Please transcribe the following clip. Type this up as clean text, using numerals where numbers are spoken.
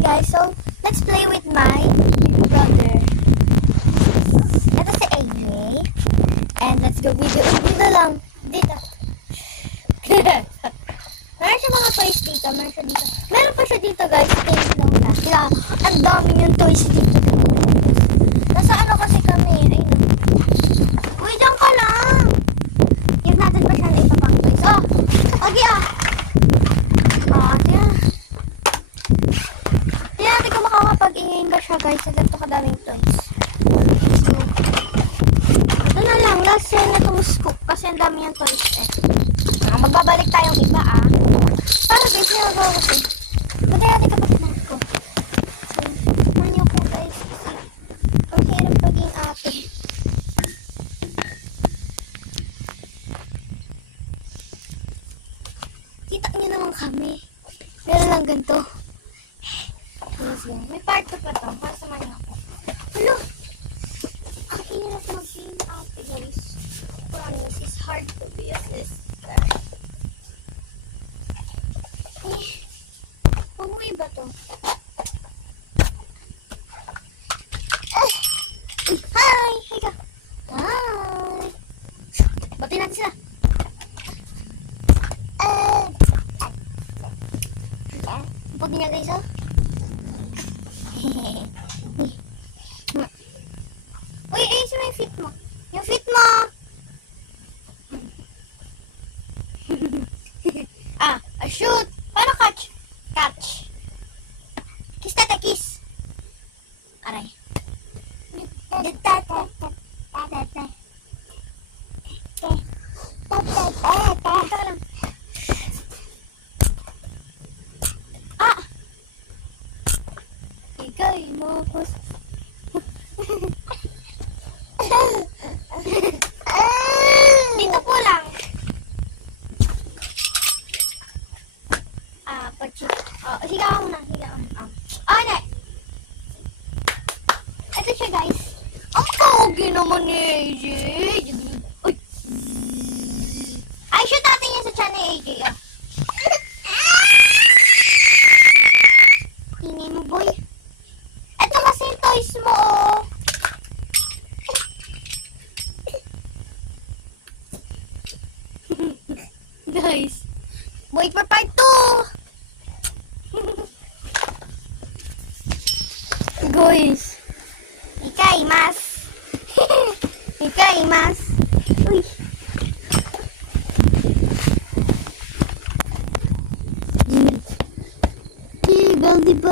guys, so let's play with my brother. Ito si AJ. And let's go video. Dito lang. Dito. Meron siya mga toys dito. Meron pa siya dito guys. Tingin lang na. Kaya ang dami yung toys dito. Nasa ano kasi kami. Ayun. Uy, dyan ka lang. Give natin pa siya na iba pang toys. Oh. Okay ah. Tingnan. Tingnan natin kung makakapag-ingay ba siya guys. Sa ganito kadaming toys. Ito na lang. Last year na itong scoop. Kasi ang dami yung toys eh. Magbabalik tayong iba ah. Para guys, nilagawa ko eh. Bagay natin kapag ko. So, manyo ko guys. Ang hirap paging ate. Kita niyo naman kami. Meron lang ganito. May part 2 pa to. Para sa manyo ko. Hello! Ang hirap maging ate guys. Promise, it's hard to be a sister. Umuwi ba to? Hi! Hi ka! Hi! Bati natin sila. Pag niya guys oh. Uy, ayun sila yung fit mo. Yung fit mo! Shoot! Paano catch? Catch. Kiss tata, kiss. Aray. Ikay mo ko. Dito po lang. Higa mo na. Ne! Ito siya guys. Ang pogi naman ni AJ. Uy! Ay, shoot natin yan sa chan ni AJ. Ingay mo boy. Ito kasi yung toys mo oh. Guys. Wait for part 2. Guys, ikaimasu. Ikaimasu.